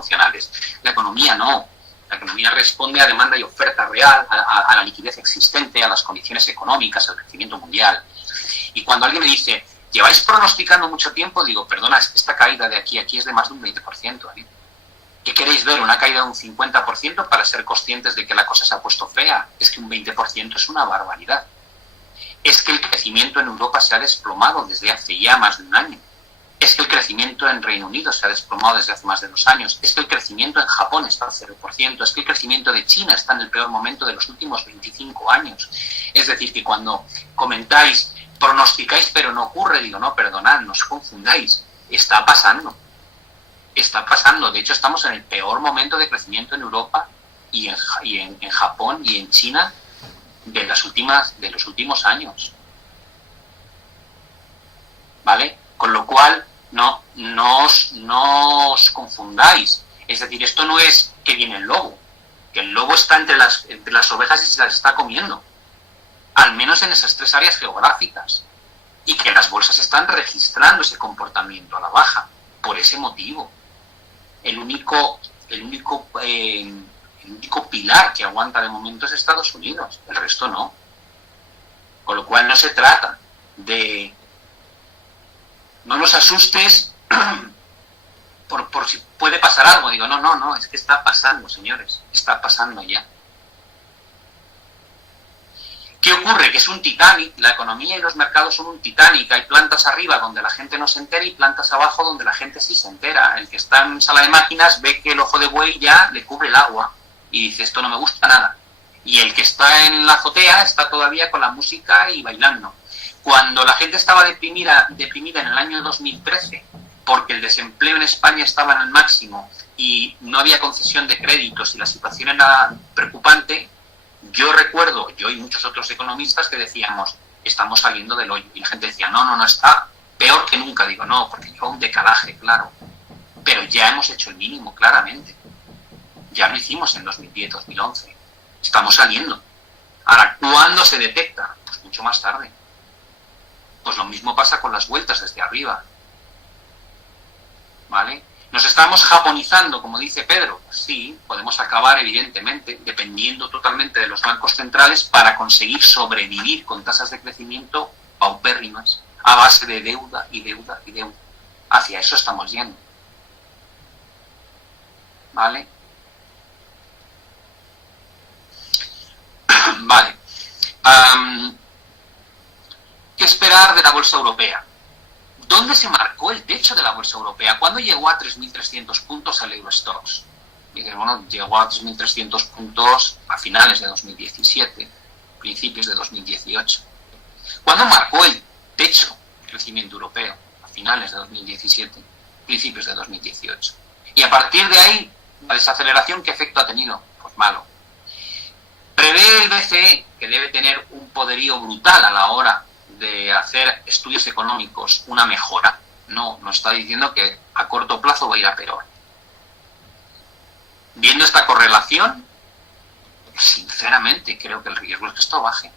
proporcionales. La economía no. La economía responde a demanda y oferta real, a la liquidez existente, a las condiciones económicas, al crecimiento mundial. Y cuando alguien me dice, lleváis pronosticando mucho tiempo, digo, perdona, esta caída de aquí a aquí es de más de un 20%. ¿Qué queréis ver? ¿Una caída de un 50% para ser conscientes de que la cosa se ha puesto fea? Es que un 20% es una barbaridad. Es que el crecimiento en Europa se ha desplomado desde hace ya más de un año. Es que el crecimiento en Reino Unido se ha desplomado desde hace más de 2 años. Es que el crecimiento en Japón está al 0%. Es que el crecimiento de China está en el peor momento de los últimos 25 años. Es decir, que cuando comentáis, pronosticáis, pero no ocurre, digo, no, perdonad, no os confundáis. Está pasando. Está pasando. De hecho, estamos en el peor momento de crecimiento en Europa y en Japón y en China de los últimos años. ¿Vale? Con lo cual, no os confundáis. Es decir, esto no es que viene el lobo, que el lobo está entre las ovejas y se las está comiendo, al menos en esas 3 áreas geográficas, y que las bolsas están registrando ese comportamiento a la baja, por ese motivo. El único pilar que aguanta de momento es Estados Unidos, el resto no. Con lo cual no se trata de... No nos asustes por si puede pasar algo. Digo, no, es que está pasando, señores, está pasando ya. ¿Qué ocurre? Que es un Titanic, la economía y los mercados son un Titanic. Hay plantas arriba donde la gente no se entera y plantas abajo donde la gente sí se entera. El que está en sala de máquinas ve que el ojo de buey ya le cubre el agua y dice, esto no me gusta nada. Y el que está en la azotea está todavía con la música y bailando. Cuando la gente estaba deprimida en el año 2013, porque el desempleo en España estaba en el máximo y no había concesión de créditos y la situación era preocupante, yo recuerdo, yo y muchos otros economistas, que decíamos, estamos saliendo del hoyo. Y la gente decía, no, está peor que nunca. Digo, no, porque lleva un decalaje, claro. Pero ya hemos hecho el mínimo, claramente. Ya lo hicimos en 2010, 2011. Estamos saliendo. Ahora, ¿cuándo se detecta? Pues mucho más tarde. Pues lo mismo pasa con las vueltas desde arriba. ¿Vale? ¿Nos estamos japonizando, como dice Pedro? Sí, podemos acabar, evidentemente, dependiendo totalmente de los bancos centrales para conseguir sobrevivir con tasas de crecimiento paupérrimas, a base de deuda y deuda y deuda. Hacia eso estamos yendo. ¿Vale? Vale. ¿Qué esperar de la bolsa europea? ¿Dónde se marcó el techo de la bolsa europea? ¿Cuándo llegó a 3.300 puntos el Eurostoxx? Dices, bueno, llegó a 3.300 puntos a finales de 2017, principios de 2018. ¿Cuándo marcó el techo del crecimiento europeo? A finales de 2017, principios de 2018. Y a partir de ahí, la desaceleración, ¿qué efecto ha tenido? Pues malo. Prevé el BCE, que debe tener un poderío brutal a la hora de hacer estudios económicos, una mejora. No está diciendo que a corto plazo va a ir a peor. Viendo esta correlación, sinceramente creo que el riesgo es que esto baje.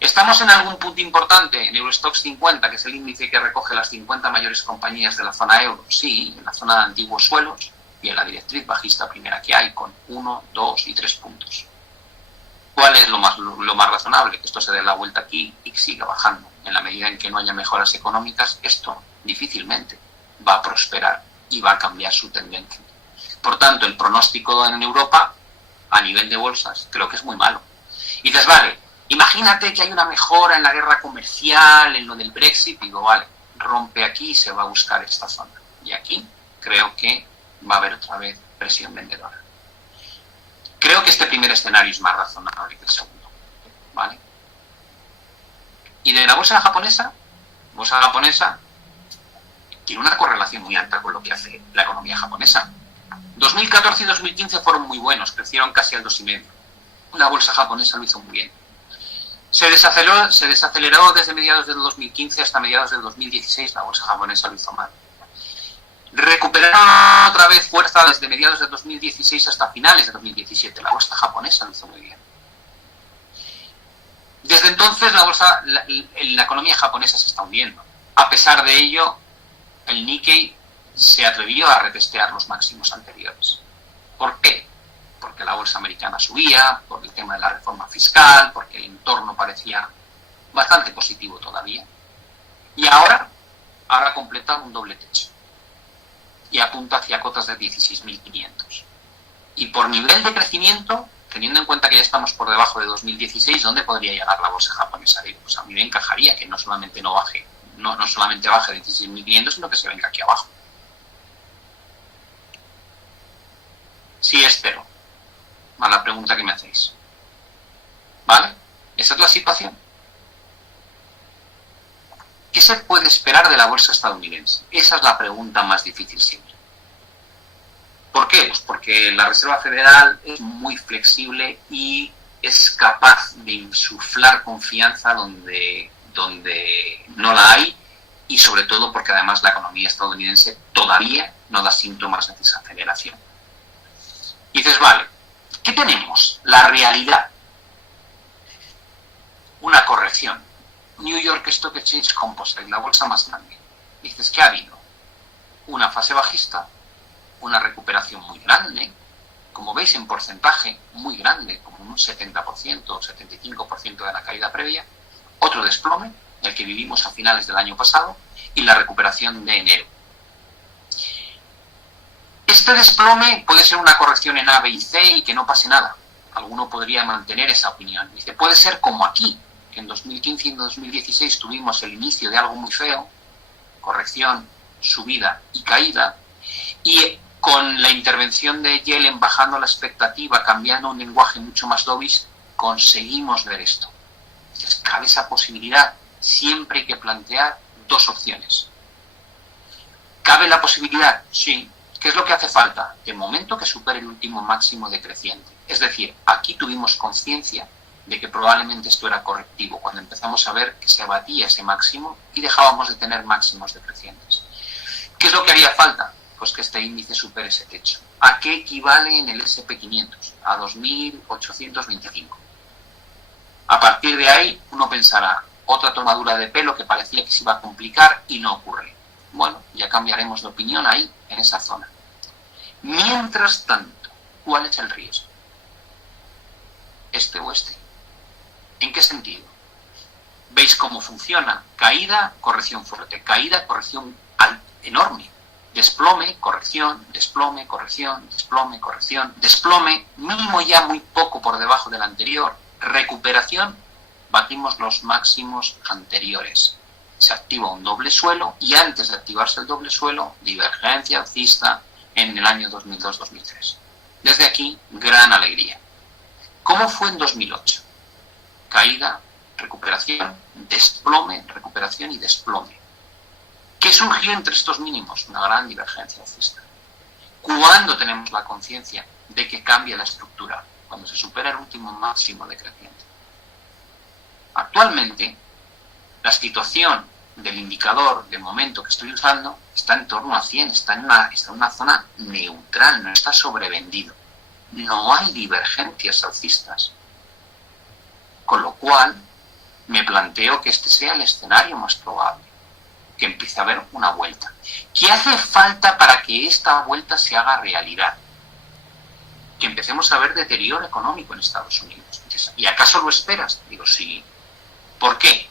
¿Estamos en algún punto importante en Eurostoxx 50, que es el índice que recoge las 50 mayores compañías de la zona euro? Sí, en la zona de antiguos suelos y en la directriz bajista primera que hay, con 1, 2 y 3 puntos. ¿Cuál es lo más razonable? Que esto se dé la vuelta aquí y siga bajando. En la medida en que no haya mejoras económicas, esto difícilmente va a prosperar y va a cambiar su tendencia. Por tanto, el pronóstico en Europa, a nivel de bolsas, creo que es muy malo. Y dices, vale, imagínate que hay una mejora en la guerra comercial, en lo del Brexit. Digo, vale, rompe aquí y se va a buscar esta zona. Y aquí creo que va a haber otra vez presión vendedora. Creo que este primer escenario es más razonable que el segundo, ¿vale? Y de la bolsa japonesa tiene una correlación muy alta con lo que hace la economía japonesa. 2014 y 2015 fueron muy buenos, crecieron casi al 2,5. La bolsa japonesa lo hizo muy bien. Se desaceleró desde mediados del 2015 hasta mediados del 2016, la bolsa japonesa lo hizo mal. Recuperaron otra vez fuerza desde mediados de 2016 hasta finales de 2017. La bolsa japonesa lo hizo muy bien. Desde entonces la economía japonesa se está hundiendo. A pesar de ello, el Nikkei se atrevió a retestear los máximos anteriores. ¿Por qué? Porque la bolsa americana subía, por el tema de la reforma fiscal, porque el entorno parecía bastante positivo todavía. Y ahora completa un doble techo y apunta hacia cotas de 16.500. Y por nivel de crecimiento, teniendo en cuenta que ya estamos por debajo de 2016, ¿dónde podría llegar la bolsa japonesa? Digo, pues a mí me encajaría que no solamente baje de 16.500, sino que se venga aquí abajo. Sí, espero. A la pregunta que me hacéis. ¿Vale? Esa es la situación. ¿Qué se puede esperar de la bolsa estadounidense? Esa es la pregunta más difícil siempre. ¿Por qué? Pues porque la Reserva Federal es muy flexible y es capaz de insuflar confianza donde no la hay, y sobre todo porque además la economía estadounidense todavía no da síntomas de desaceleración. Y dices, vale, ¿qué tenemos? La realidad. Una corrección. New York Stock Exchange Composite, la bolsa más grande. Dices, ¿qué ha habido? Una fase bajista, una recuperación muy grande, como veis en porcentaje muy grande, como un 70% o 75% de la caída previa, otro desplome, el que vivimos a finales del año pasado, y la recuperación de enero. Este desplome puede ser una corrección en A, B y C y que no pase nada. Alguno podría mantener esa opinión. Dice, puede ser como aquí, que en 2015 y en 2016 tuvimos el inicio de algo muy feo, corrección, subida y caída, y con la intervención de Yellen bajando la expectativa, cambiando un lenguaje mucho más dovish, conseguimos ver esto. Entonces, cabe esa posibilidad. Siempre hay que plantear dos opciones. ¿Cabe la posibilidad? Sí. ¿Qué es lo que hace falta? De momento que supere el último máximo decreciente. Es decir, aquí tuvimos conciencia de que probablemente esto era correctivo, cuando empezamos a ver que se abatía ese máximo y dejábamos de tener máximos decrecientes. ¿Qué es lo que haría falta? Pues que este índice supere ese techo. ¿A qué equivale en el SP500? A 2.825. A partir de ahí, uno pensará, otra tomadura de pelo que parecía que se iba a complicar y no ocurre. Bueno, ya cambiaremos de opinión ahí, en esa zona. Mientras tanto, ¿cuál es el riesgo? ¿Este o este? ¿En qué sentido? ¿Veis cómo funciona? Caída, corrección fuerte. Caída, corrección enorme. Desplome, corrección, desplome, corrección, desplome, corrección, desplome, mínimo ya muy poco por debajo del anterior, recuperación, batimos los máximos anteriores. Se activa un doble suelo y antes de activarse el doble suelo, divergencia alcista en el año 2002-2003. Desde aquí, gran alegría. ¿Cómo fue en 2008? Caída, recuperación, desplome, recuperación y desplome. ¿Qué surgió entre estos mínimos? Una gran divergencia alcista. ¿Cuándo tenemos la conciencia de que cambia la estructura? Cuando se supera el último máximo decreciente. Actualmente, la situación del indicador de momento que estoy usando está en torno a 100, está en una zona neutral, no está sobrevendido. No hay divergencias alcistas. Con lo cual, me planteo que este sea el escenario más probable, que empiece a haber una vuelta. ¿Qué hace falta para que esta vuelta se haga realidad? Que empecemos a ver deterioro económico en Estados Unidos. ¿Y acaso lo esperas? Digo, sí. ¿Por qué?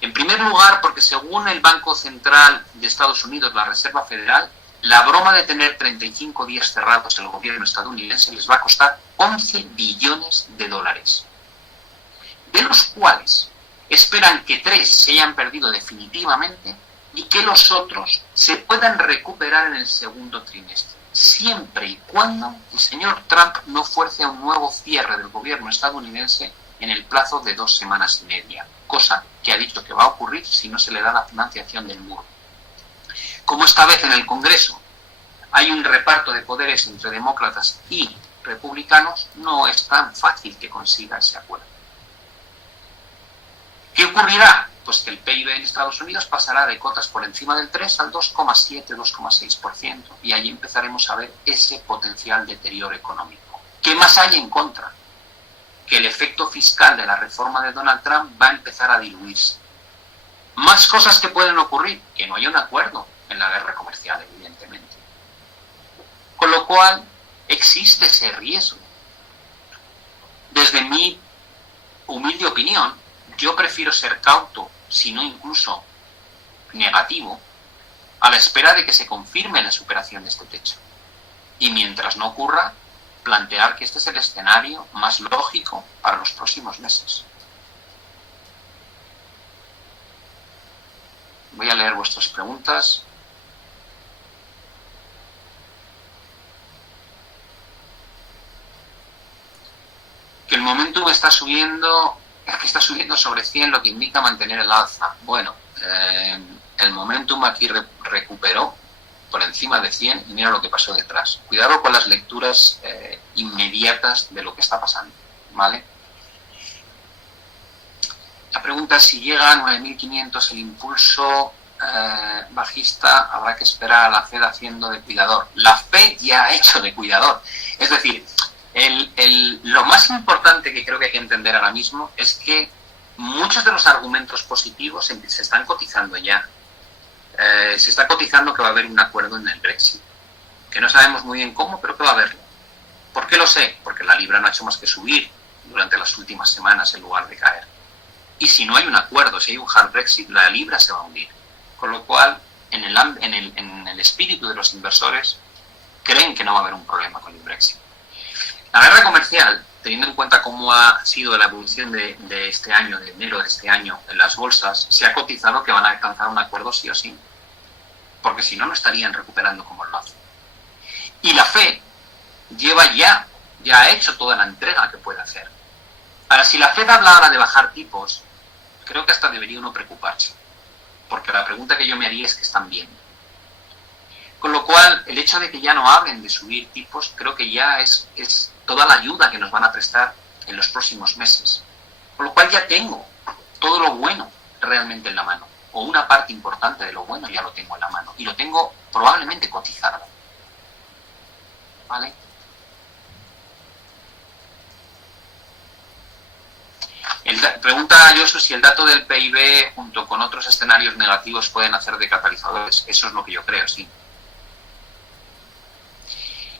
En primer lugar, porque según el Banco Central de Estados Unidos, la Reserva Federal, la broma de tener 35 días cerrados el gobierno estadounidense les va a costar 11 billones de dólares, de los cuales esperan que 3 se hayan perdido definitivamente y que los otros se puedan recuperar en el segundo trimestre, siempre y cuando el señor Trump no fuerce a un nuevo cierre del gobierno estadounidense en el plazo de 2 semanas y media, cosa que ha dicho que va a ocurrir si no se le da la financiación del muro. Como esta vez en el Congreso hay un reparto de poderes entre demócratas y republicanos, no es tan fácil que consiga ese acuerdo. ¿Qué ocurrirá? Pues que el PIB en Estados Unidos pasará de cotas por encima del 3 al 2,7-2,6%, y allí empezaremos a ver ese potencial deterioro económico. ¿Qué más hay en contra? Que el efecto fiscal de la reforma de Donald Trump va a empezar a diluirse. Más cosas que pueden ocurrir, que no haya un acuerdo en la guerra comercial, evidentemente. lo cual existe ese riesgo. Desde mi humilde opinión, yo prefiero ser cauto, si no incluso negativo, a la espera de que se confirme la superación de este techo. Y mientras no ocurra, plantear que este es el escenario más lógico para los próximos meses. Voy a leer vuestras preguntas. Que el momentum está subiendo sobre 100, lo que indica mantener el alza. Bueno, el momentum aquí recuperó por encima de 100 y mira lo que pasó detrás. Cuidado con las lecturas inmediatas de lo que está pasando, ¿vale? La pregunta es si llega a 9.500 el impulso bajista, habrá que esperar a la Fed haciendo de cuidador. La Fed ya ha hecho de cuidador. Es decir, lo más importante que creo que hay que entender ahora mismo es que muchos de los argumentos positivos se están cotizando ya. Se está cotizando que va a haber un acuerdo en el Brexit, que no sabemos muy bien cómo, pero que va a haberlo. ¿Por qué lo sé? Porque la libra no ha hecho más que subir durante las últimas semanas en lugar de caer. Y si no hay un acuerdo, si hay un hard Brexit, la libra se va a hundir. Con lo cual, en el espíritu de los inversores, creen que no va a haber un problema con el Brexit. La guerra comercial, teniendo en cuenta cómo ha sido la evolución de este año, de enero de este año, en las bolsas, se ha cotizado que van a alcanzar un acuerdo sí o sí. Porque si no, no estarían recuperando como lo hacen. Y la Fed ya ha hecho toda la entrega que puede hacer. Ahora, si la Fed habla ahora de bajar tipos, creo que hasta debería uno preocuparse. Porque la pregunta que yo me haría es que están bien. Con lo cual, el hecho de que ya no hablen de subir tipos, creo que ya es toda la ayuda que nos van a prestar en los próximos meses. Con lo cual ya tengo todo lo bueno realmente en la mano. O una parte importante de lo bueno ya lo tengo en la mano. Y lo tengo probablemente cotizado. ¿Vale? Pregunta a Josu si el dato del PIB junto con otros escenarios negativos pueden hacer de catalizadores. Eso es lo que yo creo, sí.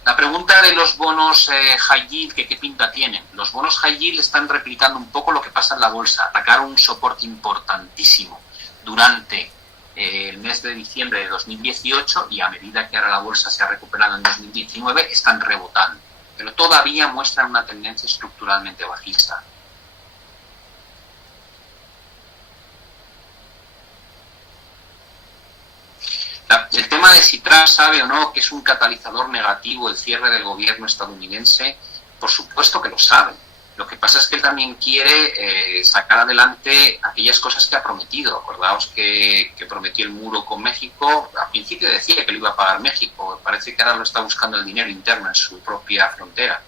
La pregunta de los bonos high yield, que qué pinta tienen. Los bonos high yield están replicando un poco lo que pasa en la bolsa. Atacaron un soporte importantísimo durante el mes de diciembre de 2018 y a medida que ahora la bolsa se ha recuperado en 2019, están rebotando. Pero todavía muestran una tendencia estructuralmente bajista. El tema de si Trump sabe o no que es un catalizador negativo el cierre del gobierno estadounidense, por supuesto que lo sabe. Lo que pasa es que él también quiere sacar adelante aquellas cosas que ha prometido. Acordaos que prometió el muro con México. Al principio decía que lo iba a pagar México. Parece que ahora lo está buscando el dinero interno en su propia frontera.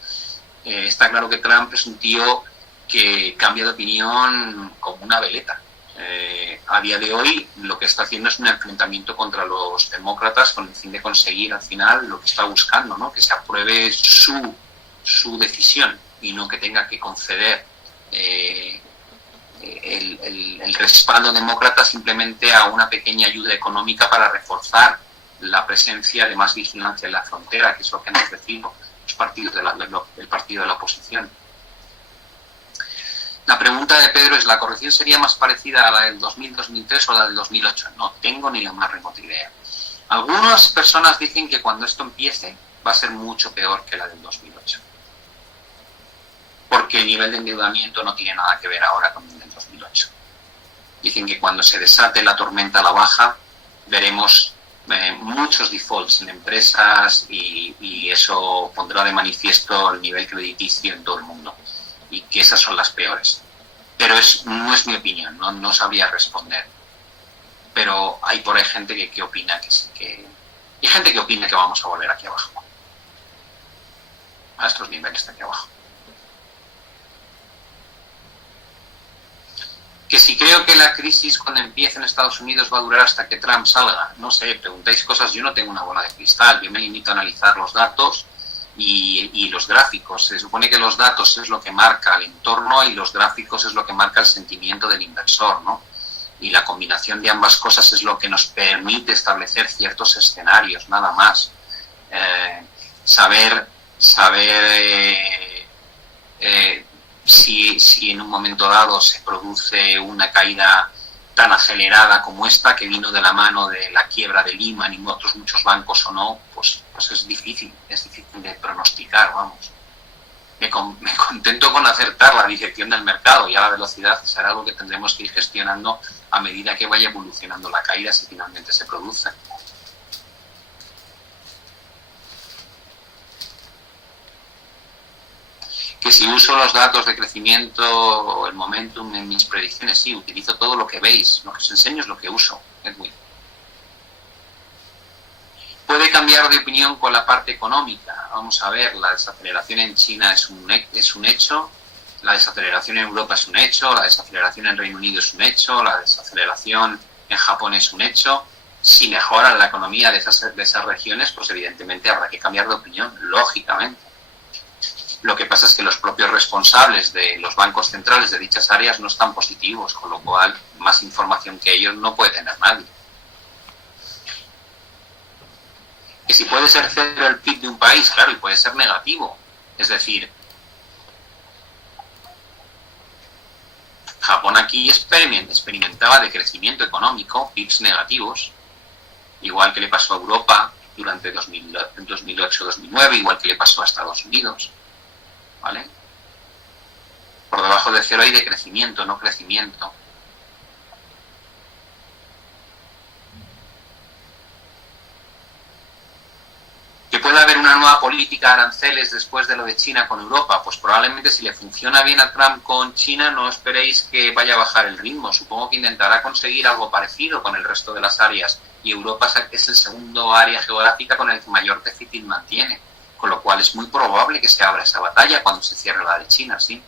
Está claro que Trump es un tío que cambia de opinión como una veleta. A día de hoy lo que está haciendo es un enfrentamiento contra los demócratas con el fin de conseguir al final lo que está buscando, ¿no? Que se apruebe su decisión y no que tenga que conceder el respaldo demócrata simplemente a una pequeña ayuda económica para reforzar la presencia de más vigilancia en la frontera, que es lo que han ofrecido los partidos el partido de la oposición. La pregunta de Pedro es, ¿la corrección sería más parecida a la del 2000-2003 o la del 2008? No tengo ni la más remota idea. Algunas personas dicen que cuando esto empiece va a ser mucho peor que la del 2008. Porque el nivel de endeudamiento no tiene nada que ver ahora con el del 2008. Dicen que cuando se desate la tormenta a la baja, veremos muchos defaults en empresas y eso pondrá de manifiesto el nivel crediticio en todo el mundo. Y que esas son las peores. Pero no es mi opinión, no sabría responder. Pero hay por ahí gente que opina que sí, hay gente que opina que vamos a volver aquí abajo. A estos niveles de aquí abajo. Que si creo que la crisis cuando empiece en Estados Unidos va a durar hasta que Trump salga. No sé, preguntáis cosas, yo no tengo una bola de cristal. Yo me limito a analizar los datos y los gráficos. Se supone que los datos es lo que marca el entorno y los gráficos es lo que marca el sentimiento del inversor, ¿no? Y la combinación de ambas cosas es lo que nos permite establecer ciertos escenarios, nada más. saber si en un momento dado se produce una caída tan acelerada como esta, que vino de la mano de la quiebra de Lehman y otros muchos bancos o no, pues es difícil de pronosticar, vamos. Me contento con acertar la dirección del mercado, y a la velocidad será algo que tendremos que ir gestionando a medida que vaya evolucionando la caída, si finalmente se produce. Que si uso los datos de crecimiento o el momentum en mis predicciones, sí, utilizo todo lo que veis, lo que os enseño es lo que uso, Edwin. Puede cambiar de opinión con la parte económica. Vamos a ver, la desaceleración en China es un hecho, la desaceleración en Europa es un hecho, la desaceleración en Reino Unido es un hecho, la desaceleración en Japón es un hecho. Si mejora la economía de esas regiones, pues evidentemente habrá que cambiar de opinión, lógicamente. Lo que pasa es que los propios responsables de los bancos centrales de dichas áreas no están positivos, con lo cual más información que ellos no puede tener nadie. Que si puede ser cero el PIB de un país, claro, y puede ser negativo. Es decir, Japón aquí experimentaba de crecimiento económico, PIBs negativos, igual que le pasó a Europa durante 2008-2009, igual que le pasó a Estados Unidos. ¿Vale? Por debajo de cero hay de crecimiento, no crecimiento. ¿Que pueda haber una nueva política de aranceles después de lo de China con Europa? Pues probablemente, si le funciona bien a Trump con China, no esperéis que vaya a bajar el ritmo. Supongo que intentará conseguir algo parecido con el resto de las áreas, y Europa es el segundo área geográfica con el que mayor déficit mantiene. Con lo cual es muy probable que se abra esa batalla cuando se cierre la de China, ¿sí?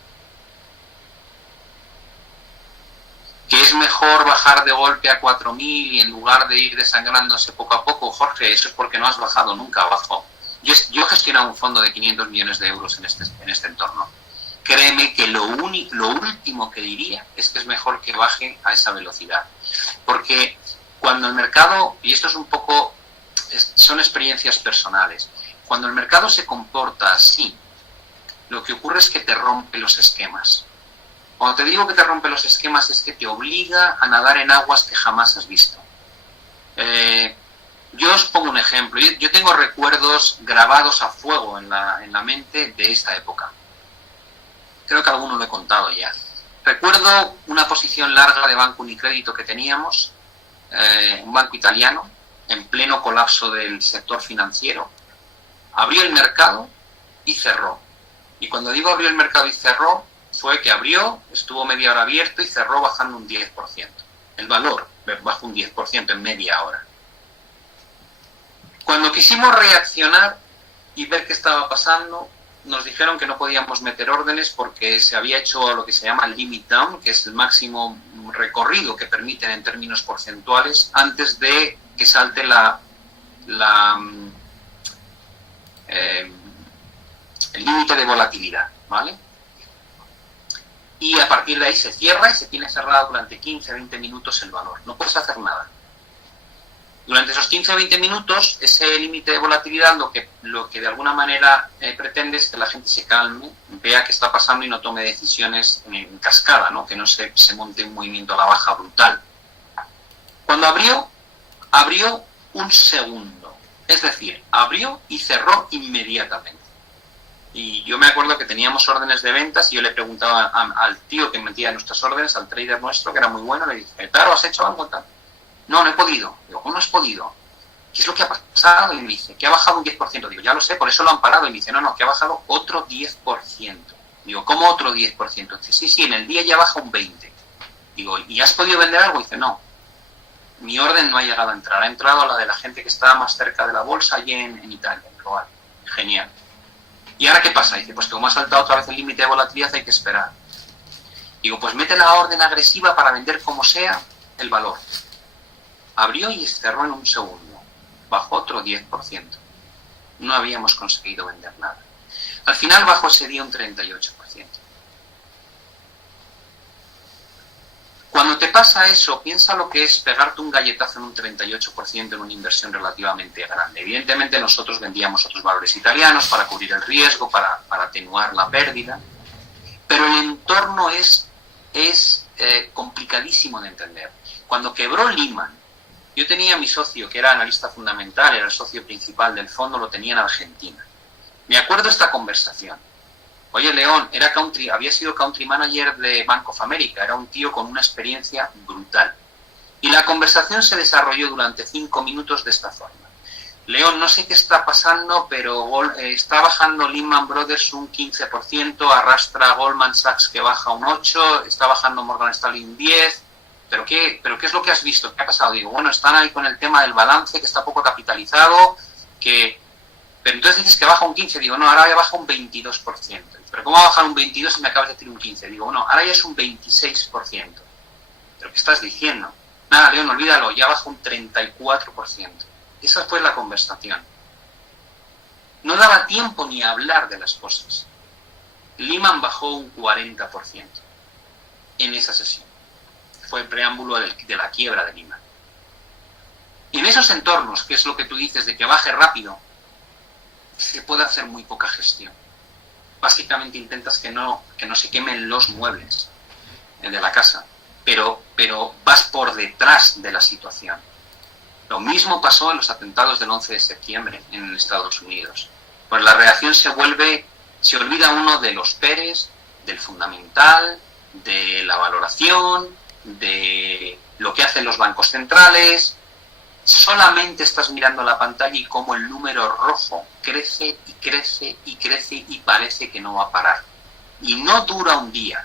¿Que es mejor bajar de golpe a 4.000 y en lugar de ir desangrándose poco a poco? Jorge, eso es porque no has bajado nunca abajo. Yo he gestionado un fondo de 500 millones de euros en este entorno. Créeme que lo último que diría es que es mejor que baje a esa velocidad. Porque cuando el mercado, y esto es un poco, son experiencias personales, cuando el mercado se comporta así, lo que ocurre es que te rompe los esquemas. Cuando te digo que te rompe los esquemas, es que te obliga a nadar en aguas que jamás has visto. Yo os pongo un ejemplo. Yo tengo recuerdos grabados a fuego en la mente de esta época. Creo que alguno lo he contado ya. Recuerdo una posición larga de Banco Unicrédito que teníamos, un banco italiano, en pleno colapso del sector financiero. Abrió el mercado y cerró. Y cuando digo abrió el mercado y cerró, fue que abrió, estuvo media hora abierto y cerró bajando un 10%. El valor bajó un 10% en media hora. Cuando quisimos reaccionar y ver qué estaba pasando, nos dijeron que no podíamos meter órdenes porque se había hecho lo que se llama el limit down, que es el máximo recorrido que permiten en términos porcentuales antes de que salte el límite de volatilidad, ¿vale? Y a partir de ahí se cierra y se tiene cerrado durante 15-20 minutos el valor. No puedes hacer nada. Durante esos 15-20 minutos, ese límite de volatilidad lo que de alguna manera pretende es que la gente se calme, vea qué está pasando y no tome decisiones en cascada, ¿no? Que no se monte un movimiento a la baja brutal. Cuando abrió un segundo. Es decir, abrió y cerró inmediatamente. Y yo me acuerdo que teníamos órdenes de ventas y yo le preguntaba al tío que metía nuestras órdenes, al trader nuestro, que era muy bueno, le dije, claro, ¿has hecho algo tal? No he podido. Digo, ¿cómo no has podido? ¿Qué es lo que ha pasado? Y me dice, que ha bajado un 10%. Digo, ya lo sé, por eso lo han parado. Y me dice, no, que ha bajado otro 10%. Digo, ¿cómo otro 10%? Dice, sí, en el día ya baja un 20%. Digo, ¿y has podido vender algo? Dice, no. Mi orden no ha llegado a entrar. Ha entrado a la de la gente que estaba más cerca de la bolsa allí en Italia. Digo, vale, genial. ¿Y ahora qué pasa? Dice, pues que como ha saltado otra vez el límite de volatilidad hay que esperar. Digo, pues mete la orden agresiva para vender como sea el valor. Abrió y cerró en un segundo. Bajó otro 10%. No habíamos conseguido vender nada. Al final bajó ese día un 38%. Cuando te pasa eso, piensa lo que es pegarte un galletazo en un 38% en una inversión relativamente grande. Evidentemente nosotros vendíamos otros valores italianos para cubrir el riesgo, para atenuar la pérdida, pero el entorno es complicadísimo de entender. Cuando quebró Lehman, yo tenía a mi socio, que era analista fundamental, era el socio principal del fondo, lo tenía en Argentina. Me acuerdo esta conversación. Oye, León, había sido country manager de Bank of America, era un tío con una experiencia brutal. Y la conversación se desarrolló durante 5 minutos de esta forma. León, no sé qué está pasando, pero está bajando Lehman Brothers un 15%, arrastra Goldman Sachs que baja un 8%, está bajando Morgan Stanley un 10%. ¿Pero qué es lo que has visto? ¿Qué ha pasado? Digo, bueno, están ahí con el tema del balance, que está poco capitalizado, pero entonces dices que baja un 15%. Digo, no, ahora ya baja un 22%. ¿Pero cómo va a bajar un 22% si me acabas de decir un 15%? Digo, bueno, ahora ya es un 26%. ¿Pero qué estás diciendo? Nada, León, olvídalo, ya baja un 34%. Esa fue la conversación. No daba tiempo ni a hablar de las cosas. Lehman bajó un 40% en esa sesión. Fue el preámbulo de la quiebra de Lehman. Y en esos entornos, que es lo que tú dices de que baje rápido, se puede hacer muy poca gestión. Básicamente intentas que no se quemen los muebles de la casa, pero vas por detrás de la situación. Lo mismo pasó en los atentados del 11 de septiembre en Estados Unidos. Pues la reacción se olvida uno de los peres, del fundamental, de la valoración, de lo que hacen los bancos centrales. Solamente estás mirando la pantalla y cómo el número rojo crece y crece y crece y parece que no va a parar. Y no dura un día,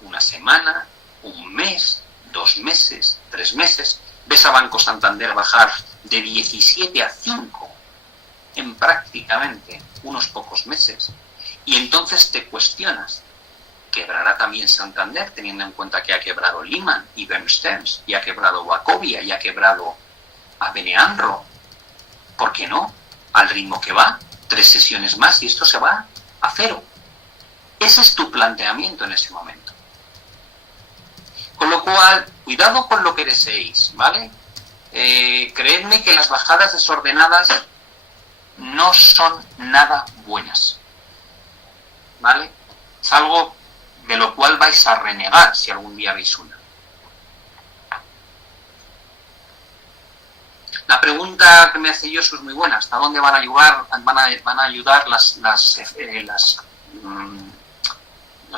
una semana, un mes, 2 meses, 3 meses. Ves a Banco Santander bajar de 17 a 5 en prácticamente unos pocos meses. Y entonces te cuestionas, ¿quebrará también Santander, teniendo en cuenta que ha quebrado Lehman y Bear Stearns, y ha quebrado Wachovia, y ha quebrado ABN AMRO? ¿Por qué no? Al ritmo que va, 3 sesiones más y esto se va a 0. Ese es tu planteamiento en ese momento. Con lo cual, cuidado con lo que deseéis, ¿vale? Creedme que las bajadas desordenadas no son nada buenas, ¿vale? Es algo de lo cual vais a renegar si algún día veis una. La pregunta que me hace Josu es muy buena. ¿Hasta dónde van a ayudar los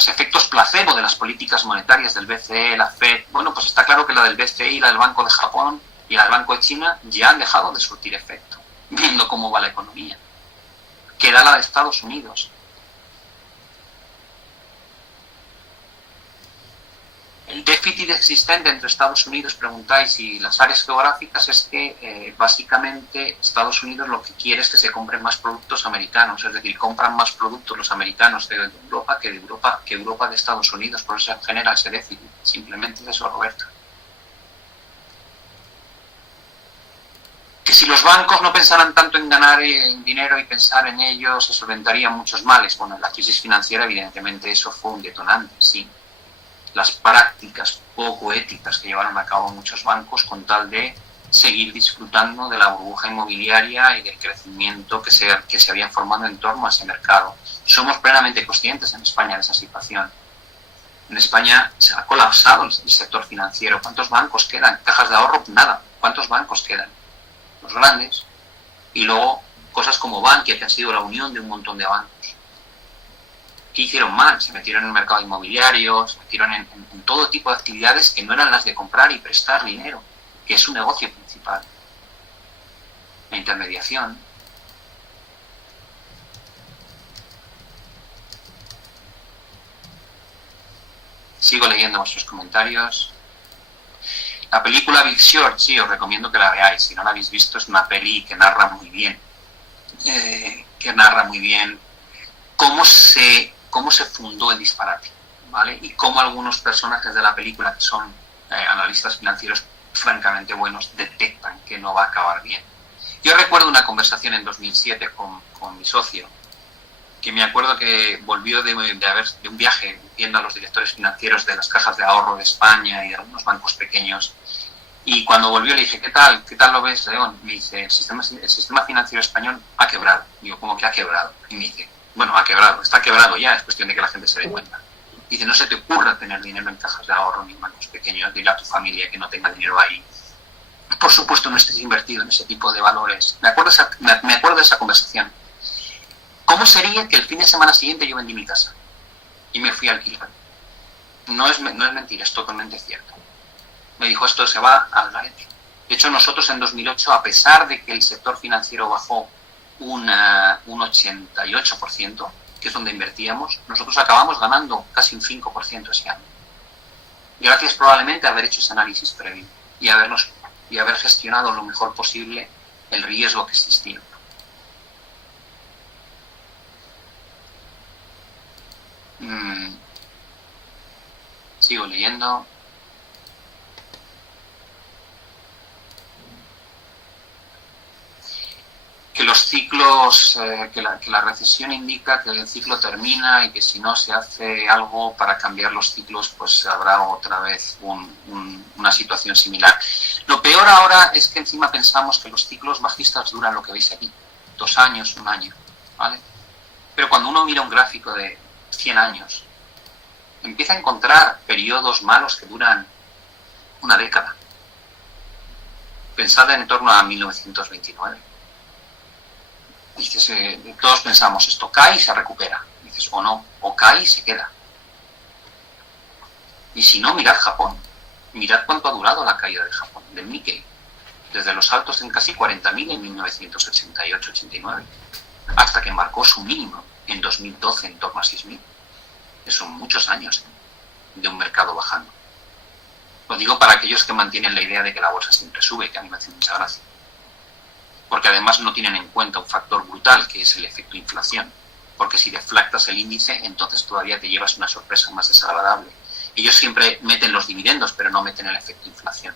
efectos placebo de las políticas monetarias del BCE, la Fed? Bueno, pues está claro que la del BCE y la del Banco de Japón y la del Banco de China ya han dejado de surtir efecto, viendo cómo va la economía. Queda la de Estados Unidos. El déficit existente entre Estados Unidos, preguntáis, y las áreas geográficas es que básicamente Estados Unidos lo que quiere es que se compren más productos americanos, es decir, compran más productos los americanos de Europa que Europa de Estados Unidos, por eso se genera ese déficit. Simplemente es eso, Roberto. Que si los bancos no pensaran tanto en ganar dinero y pensar en ello, se solventarían muchos males. Bueno, en la crisis financiera evidentemente eso fue un detonante, sí. Las prácticas poco éticas que llevaron a cabo muchos bancos con tal de seguir disfrutando de la burbuja inmobiliaria y del crecimiento que se había formado en torno a ese mercado. Somos plenamente conscientes en España de esa situación. En España se ha colapsado el sector financiero. ¿Cuántos bancos quedan? Cajas de ahorro, nada. ¿Cuántos bancos quedan? Los grandes. Y luego cosas como Bankia, que han sido la unión de un montón de bancos. ¿Qué hicieron mal? Se metieron en el mercado inmobiliario, se metieron en todo tipo de actividades que no eran las de comprar y prestar dinero, que es su negocio principal. La intermediación. Sigo leyendo vuestros comentarios. La película Big Short, sí, os recomiendo que la veáis. Si no la habéis visto, es una peli que narra muy bien. Cómo se fundó el disparate, ¿vale? Y cómo algunos personajes de la película, que son analistas financieros francamente buenos, detectan que no va a acabar bien. Yo recuerdo una conversación en 2007 con mi socio, que me acuerdo que volvió de un viaje viendo a los directores financieros de las cajas de ahorro de España y de algunos bancos pequeños. Y cuando volvió le dije, ¿qué tal lo ves, León? Me dice, el sistema financiero español ha quebrado. Digo, ¿cómo que ha quebrado? Y me dice, bueno, ha quebrado, está quebrado ya, es cuestión de que la gente se dé cuenta. Dice, no se te ocurra tener dinero en cajas de ahorro ni en bancos pequeños, dile a tu familia que no tenga dinero ahí. Por supuesto, no estés invertido en ese tipo de valores. Me acuerdo de esa conversación. ¿Cómo sería que el fin de semana siguiente yo vendí mi casa y me fui a alquilar? No es mentira, es totalmente cierto. Me dijo, esto se va al garete. De hecho, nosotros en 2008, a pesar de que el sector financiero bajó un 88%, que es donde invertíamos, nosotros acabamos ganando casi un 5% ese año. Gracias probablemente a haber hecho ese análisis previo y haber gestionado lo mejor posible el riesgo que existía. Sigo leyendo. Que los ciclos, que la recesión indica que el ciclo termina y que si no se hace algo para cambiar los ciclos, pues habrá otra vez una situación similar. Lo peor ahora es que encima pensamos que los ciclos bajistas duran lo que veis aquí, 2 años, 1 año, ¿vale? Pero cuando uno mira un gráfico de 100 años, empieza a encontrar periodos malos que duran 1 década. Pensad en torno a 1929. Dices, todos pensamos, esto cae y se recupera. Dices, o no, o cae y se queda. Y si no, mirad Japón. Mirad cuánto ha durado la caída de Japón, del Nikkei. Desde los altos en casi 40.000 en 1988-89, hasta que marcó su mínimo en 2012 en torno a 6.000. Son muchos años de un mercado bajando. Lo digo para aquellos que mantienen la idea de que la bolsa siempre sube, que a mí me hace mucha gracia. Porque además no tienen en cuenta un factor brutal, que es el efecto inflación. Porque si deflactas el índice, entonces todavía te llevas una sorpresa más desagradable. Ellos siempre meten los dividendos, pero no meten el efecto inflación.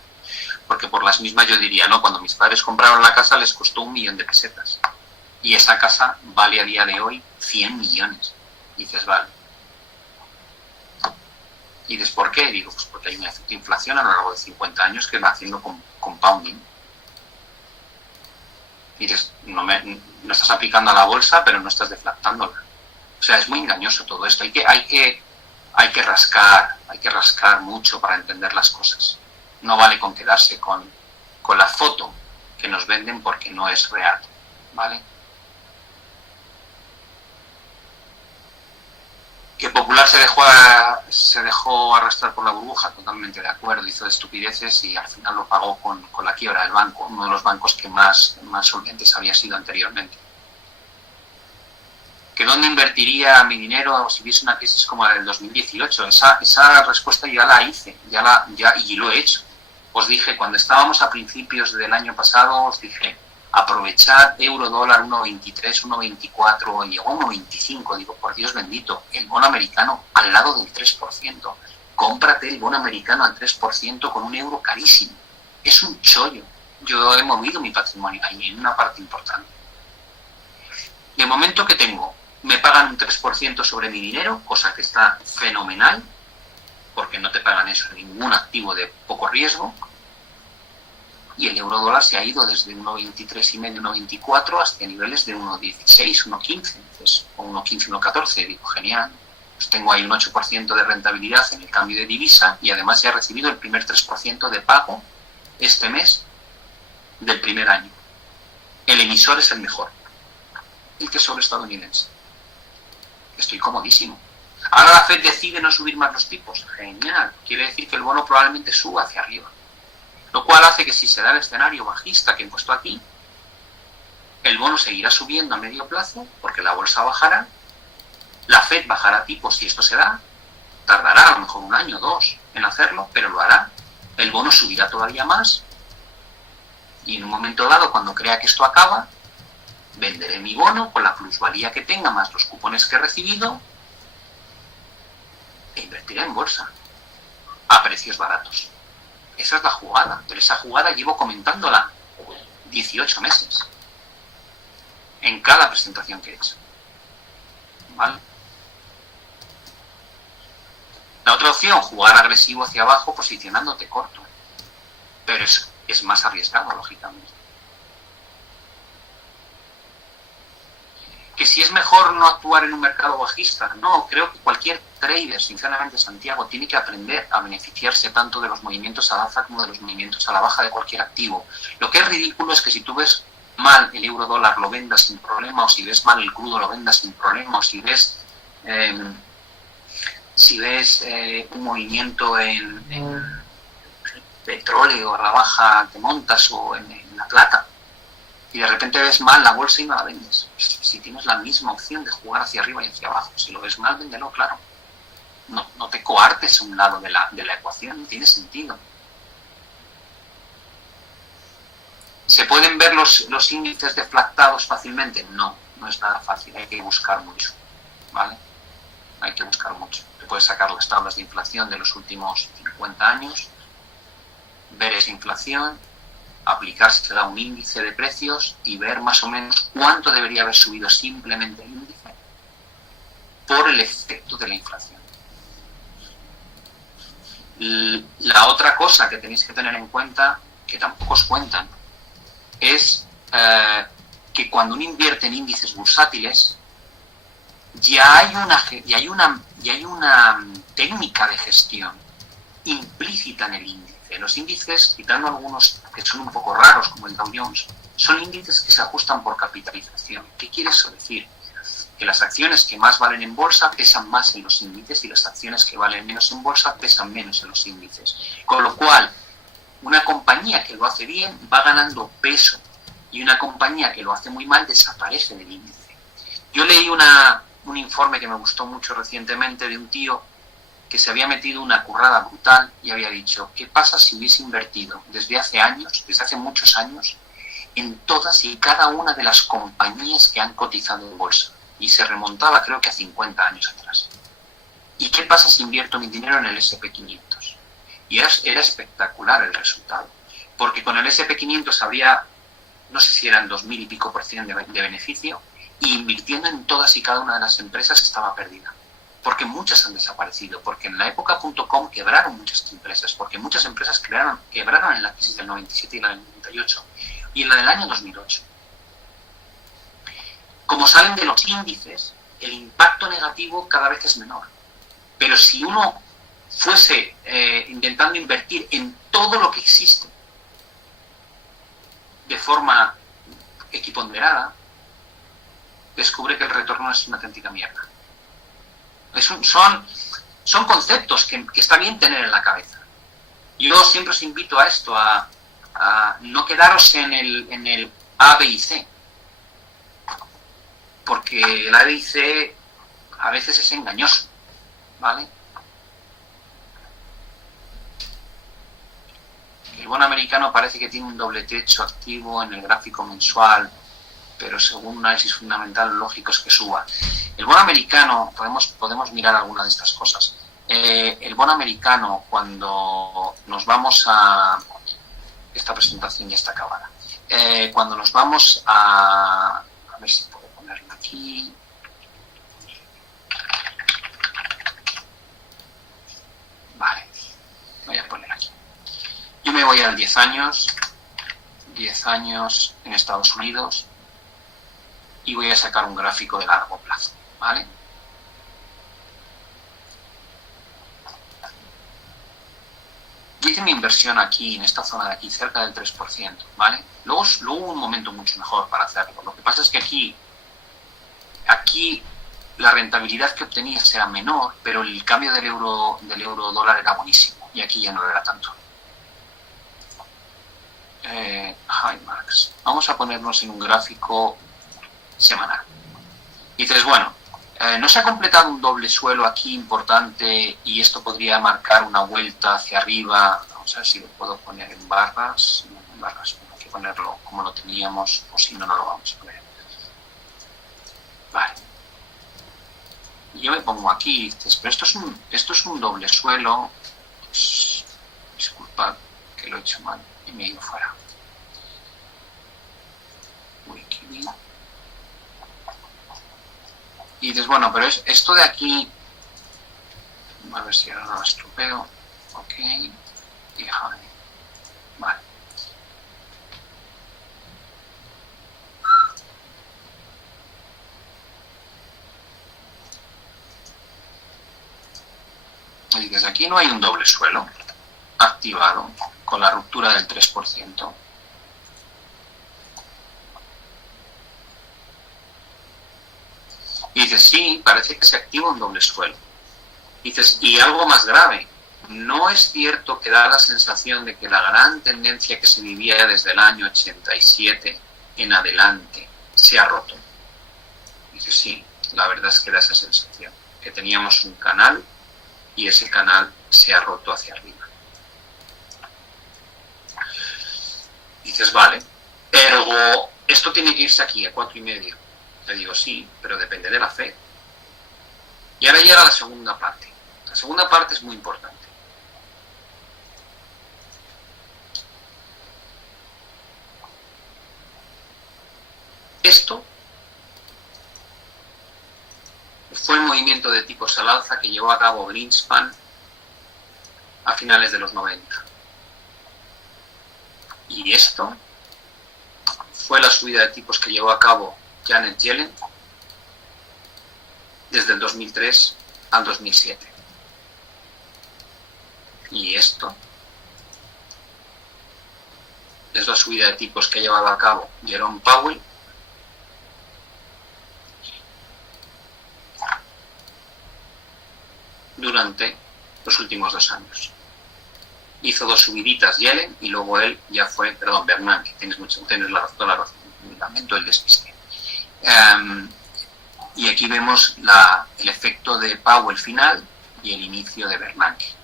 Porque por las mismas yo diría, no, cuando mis padres compraron la casa les costó 1 millón de pesetas. Y esa casa vale a día de hoy 100 millones. Y dices, vale. ¿Y dices por qué? Digo, pues porque hay un efecto inflación a lo largo de 50 años que va haciendo compounding. Y dices, no estás aplicando a la bolsa, pero no estás deflactándola. O sea, es muy engañoso todo esto. Hay que rascar mucho para entender las cosas. No vale con quedarse con la foto que nos venden porque no es real, ¿vale? Que Popular se dejó arrastrar por la burbuja, totalmente de acuerdo, hizo estupideces y al final lo pagó con la quiebra del banco, uno de los bancos que más solventes había sido anteriormente. ¿Que dónde invertiría mi dinero si hubiese una crisis como la del 2018? Esa respuesta ya la hice, y lo he hecho. Os dije, cuando estábamos a principios del año pasado, os dije, aprovechad euro-dólar 1,23, 1,24, llegó a 1,25, digo, por Dios bendito, el bono americano al lado del 3%. Cómprate el bono americano al 3% con un euro carísimo. Es un chollo. Yo he movido mi patrimonio ahí en una parte importante. De momento que tengo, me pagan un 3% sobre mi dinero, cosa que está fenomenal, porque no te pagan eso en ningún activo de poco riesgo. Y el euro dólar se ha ido desde 1,23,5, 1,24 hasta niveles de 1,16, 1,15, pues, o 1,15, 1,14. Digo, genial. Pues tengo ahí un 8% de rentabilidad en el cambio de divisa y además ya he recibido el primer 3% de pago este mes del primer año. El emisor es el mejor, el Tesoro estadounidense. Estoy comodísimo. Ahora la Fed decide no subir más los tipos. Genial. Quiere decir que el bono probablemente suba hacia arriba. Lo cual hace que si se da el escenario bajista que he puesto aquí, el bono seguirá subiendo a medio plazo porque la bolsa bajará, la Fed bajará tipos si esto se da, tardará a lo mejor 1 año, 2 en hacerlo, pero lo hará. El bono subirá todavía más y en un momento dado, cuando crea que esto acaba, venderé mi bono con la plusvalía que tenga más los cupones que he recibido e invertiré en bolsa a precios baratos. Esa es la jugada, pero esa jugada llevo comentándola 18 meses en cada presentación que he hecho. ¿vale? La otra opción, jugar agresivo hacia abajo posicionándote corto, pero es más arriesgado, lógicamente. Que si es mejor no actuar en un mercado bajista, no, creo que cualquier trader, sinceramente, Santiago, tiene que aprender a beneficiarse tanto de los movimientos al alza como de los movimientos a la baja de cualquier activo. Lo que es ridículo es que si tú ves mal el euro dólar lo vendas sin problema, o si ves mal el crudo lo vendas sin problema, o si ves un movimiento en petróleo a la baja te montas, o en la plata, y de repente ves mal la bolsa y no la vendes. Si tienes la misma opción de jugar hacia arriba y hacia abajo, si lo ves mal, véndelo, claro. No te coartes a un lado de la ecuación, no tiene sentido. ¿Se pueden ver los índices deflactados fácilmente? No es nada fácil, hay que buscar mucho, ¿vale? Hay que buscar mucho. Te puedes sacar las tablas de inflación de los últimos 50 años, ver esa inflación, aplicársela a un índice de precios y ver más o menos cuánto debería haber subido simplemente el índice por el efecto de la inflación. La otra cosa que tenéis que tener en cuenta, que tampoco os cuentan, es que cuando uno invierte en índices bursátiles ya hay una técnica de gestión implícita en el índice. Los índices, quitando algunos que son un poco raros, como el Dow Jones, son índices que se ajustan por capitalización. ¿Qué quiere eso decir? Que las acciones que más valen en bolsa pesan más en los índices y las acciones que valen menos en bolsa pesan menos en los índices. Con lo cual, una compañía que lo hace bien va ganando peso y una compañía que lo hace muy mal desaparece del índice. Yo leí un informe que me gustó mucho recientemente de un tío que se había metido una currada brutal y había dicho, ¿qué pasa si hubiese invertido desde hace muchos años, en todas y cada una de las compañías que han cotizado en bolsa? Y se remontaba, creo que a 50 años atrás. ¿Y qué pasa si invierto mi dinero en el S&P 500? Y era espectacular el resultado, porque con el S&P 500 había, no sé si eran 2.000 y pico % de beneficio, y invirtiendo en todas y cada una de las empresas estaba perdida. Porque muchas han desaparecido, porque en la época .com quebraron muchas empresas, porque muchas empresas quebraron en la crisis del 97 y la del 98, y en la del año 2008. Como salen de los índices, el impacto negativo cada vez es menor. Pero si uno fuese intentando invertir en todo lo que existe de forma equiponderada, descubre que el retorno es una auténtica mierda. Son conceptos que está bien tener en la cabeza. Yo siempre os invito a esto, a no quedaros en el A, B y C, porque el A, B y C a veces es engañoso, ¿vale? El bono americano parece que tiene un doble techo activo en el gráfico mensual, pero según un análisis fundamental lógico es que suba. El bono americano, podemos mirar alguna de estas cosas. El bono americano, cuando nos vamos a... Esta presentación ya está acabada. Cuando nos vamos a ver si puedo ponerlo aquí. Vale, voy a poner aquí. Yo me voy al 10 años en Estados Unidos, y voy a sacar un gráfico de largo plazo, ¿vale? Yo hice mi inversión aquí, en esta zona de aquí, cerca del 3%, ¿vale? Luego hubo un momento mucho mejor para hacerlo. Lo que pasa es que aquí la rentabilidad que obtenías era menor, pero el cambio del euro dólar era buenísimo, y aquí ya no lo era tanto. High Marks. Vamos a ponernos en un gráfico semanal. Y dices, bueno, no se ha completado un doble suelo aquí importante y esto podría marcar una vuelta hacia arriba. Vamos a ver si lo puedo poner en barras. En barras, hay que ponerlo como lo teníamos, o si no, no lo vamos a poner. Vale. Yo me pongo aquí y dices, pero esto es un doble suelo. Pues, disculpad que lo he hecho mal y me he ido fuera. Y dices, bueno, pero esto de aquí, a ver si ahora lo estropeo, ok, y Javi, vale. Y dices, aquí no hay un doble suelo activado con la ruptura del 3%. Y dices, sí, parece que se activa un doble suelo. Y dices, y algo más grave, no es cierto que da la sensación de que la gran tendencia que se vivía desde el año 87 en adelante se ha roto. Y dices, sí, la verdad es que da esa sensación, que teníamos un canal y ese canal se ha roto hacia arriba. Y dices, vale, ergo, esto tiene que irse aquí a 4,5. Te digo, sí, pero depende de la fe. Y ahora llega la segunda parte. La segunda parte es muy importante. Esto fue el movimiento de tipos al alza que llevó a cabo Greenspan a finales de los 90. Y esto fue la subida de tipos que llevó a cabo Janet Yellen desde el 2003 al 2007. Y esto es la subida de tipos que ha llevado a cabo Jerome Powell durante los últimos 2 años. Hizo 2 subiditas Yellen y luego él ya fue, perdón, Bernanke, tienes toda la razón, lamento el despiste. Y aquí vemos el efecto de Powell final y el inicio de Bernanke.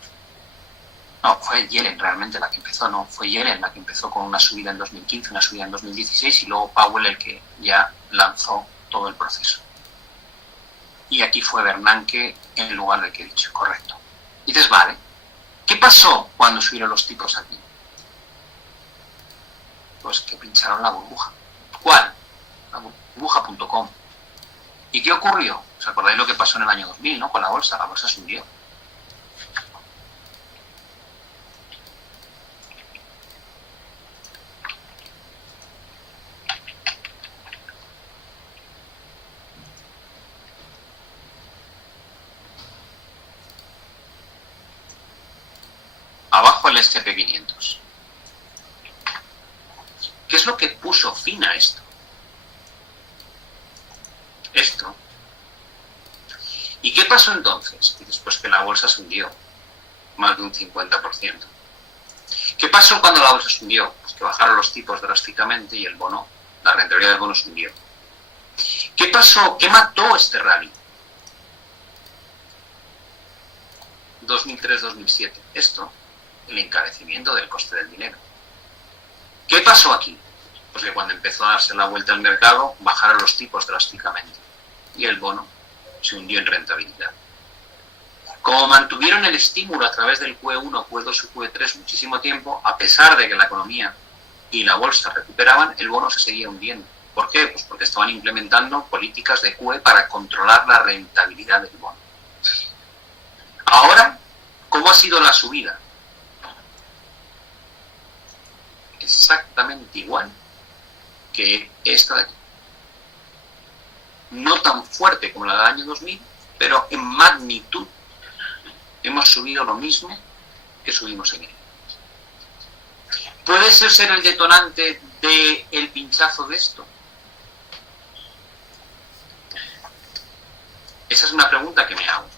No, fue Yellen realmente la que empezó, no, fue Yellen la que empezó con una subida en 2015, una subida en 2016 y luego Powell el que ya lanzó todo el proceso. Y aquí fue Bernanke en lugar del que he dicho, correcto. Y dices, vale, ¿qué pasó cuando subieron los tipos aquí? Pues que pincharon la burbuja. ¿Cuál? La burbuja.com. ¿Y qué ocurrió? ¿Os acordáis lo que pasó en el año 2000, ¿no? Con la bolsa se hundió. Abajo el S&P 500. ¿Qué es lo que puso fin a esto? Esto. ¿Y qué pasó entonces? Y después que la bolsa se hundió más de un 50%. ¿Qué pasó cuando la bolsa se hundió? Pues que bajaron los tipos drásticamente y el bono, la rentabilidad del bono se hundió. ¿Qué pasó? ¿Qué mató este rally? 2003-2007. Esto, el encarecimiento del coste del dinero. ¿Qué pasó aquí? Pues que cuando empezó a darse la vuelta al mercado, bajaron los tipos drásticamente y el bono se hundió en rentabilidad. Como mantuvieron el estímulo a través del QE1, QE2 y QE3 muchísimo tiempo, a pesar de que la economía y la bolsa recuperaban, el bono se seguía hundiendo. ¿Por qué? Pues porque estaban implementando políticas de QE para controlar la rentabilidad del bono. Ahora, ¿cómo ha sido la subida? Exactamente igual que esta de aquí. No tan fuerte como la del año 2000, pero en magnitud hemos subido lo mismo que subimos en él. ¿Puede ser el detonante del pinchazo de esto? Esa es una pregunta que me hago.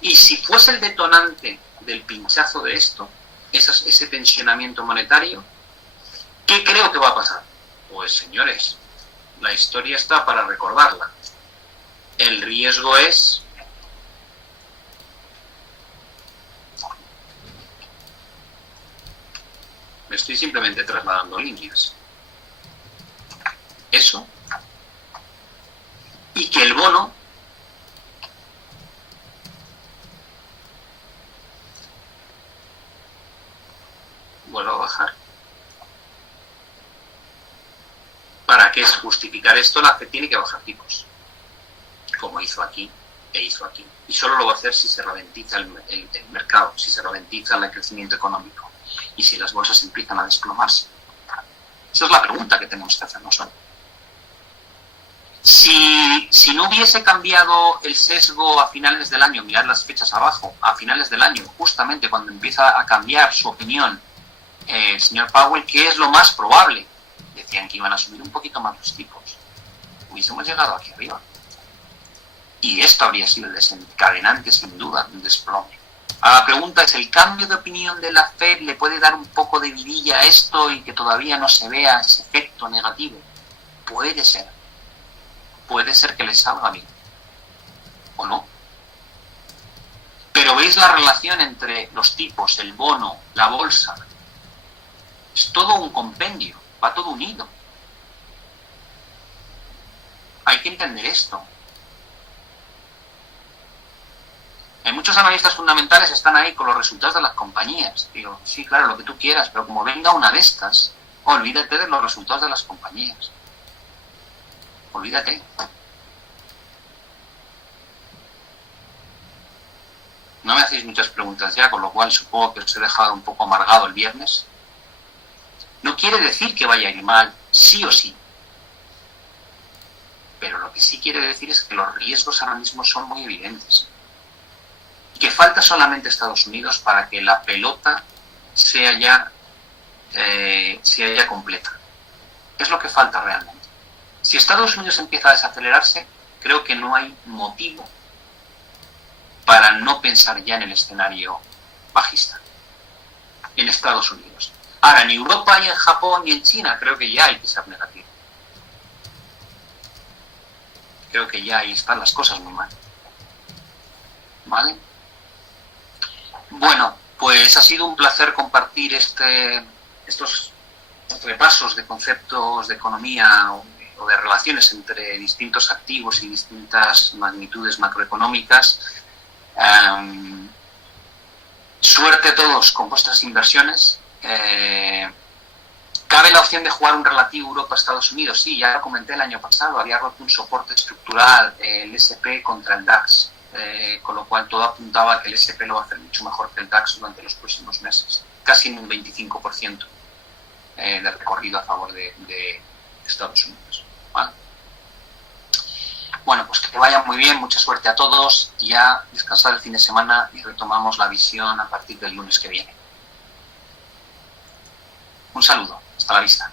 Y si fuese el detonante del pinchazo de esto, ese tensionamiento monetario, ¿qué creo que va a pasar? Pues señores, la historia está para recordarla. El riesgo es me estoy simplemente trasladando líneas. Eso. Y que el bono vuelva a bajar. ¿Para qué es justificar esto? La FED tiene que bajar tipos, como hizo hizo aquí e hizo aquí. Y solo lo va a hacer si se ralentiza el mercado, si se ralentiza el crecimiento económico y si las bolsas empiezan a desplomarse. Esa es la pregunta que tenemos que hacernos hoy. Si no hubiese cambiado el sesgo a finales del año, mirad las fechas abajo, a finales del año, justamente cuando empieza a cambiar su opinión el señor Powell, ¿qué es lo más probable? Decían que iban a subir un poquito más los tipos. Hubiésemos llegado aquí arriba. Y esto habría sido el desencadenante, sin duda, de un desplome. Ahora la pregunta es, ¿el cambio de opinión de la Fed le puede dar un poco de vidilla a esto y que todavía no se vea ese efecto negativo? Puede ser. Puede ser que le salga bien. ¿O no? Pero veis la relación entre los tipos, el bono, la bolsa. Es todo un compendio, va todo unido. Hay que entender esto. Hay muchos analistas fundamentales que están ahí con los resultados de las compañías. Digo, sí, claro, lo que tú quieras, pero como venga una de estas, olvídate de los resultados de las compañías. Olvídate. No me hacéis muchas preguntas ya, con lo cual supongo que os he dejado un poco amargado el viernes. No quiere decir que vaya a ir mal, sí o sí. Pero lo que sí quiere decir es que los riesgos ahora mismo son muy evidentes. Y que falta solamente Estados Unidos para que la pelota sea ya completa. Es lo que falta realmente. Si Estados Unidos empieza a desacelerarse, creo que no hay motivo para no pensar ya en el escenario bajista. En Estados Unidos. Ahora, en Europa y en Japón y en China creo que ya hay que ser negativo. Creo que ya ahí están las cosas muy mal. ¿Vale? Bueno, pues ha sido un placer compartir estos repasos de conceptos de economía o de relaciones entre distintos activos y distintas magnitudes macroeconómicas. Suerte a todos con vuestras inversiones. ¿Cabe la opción de jugar un relativo Europa-Estados Unidos? Sí, ya lo comenté el año pasado, había roto un soporte estructural el S&P contra el DAX, con lo cual todo apuntaba a que el S&P lo va a hacer mucho mejor que el DAX durante los próximos meses, casi en un 25% de recorrido a favor de Estados Unidos. ¿Vale? Bueno, pues que vaya muy bien, mucha suerte a todos y ya descansar el fin de semana y retomamos la visión a partir del lunes que viene. Un saludo, hasta la vista.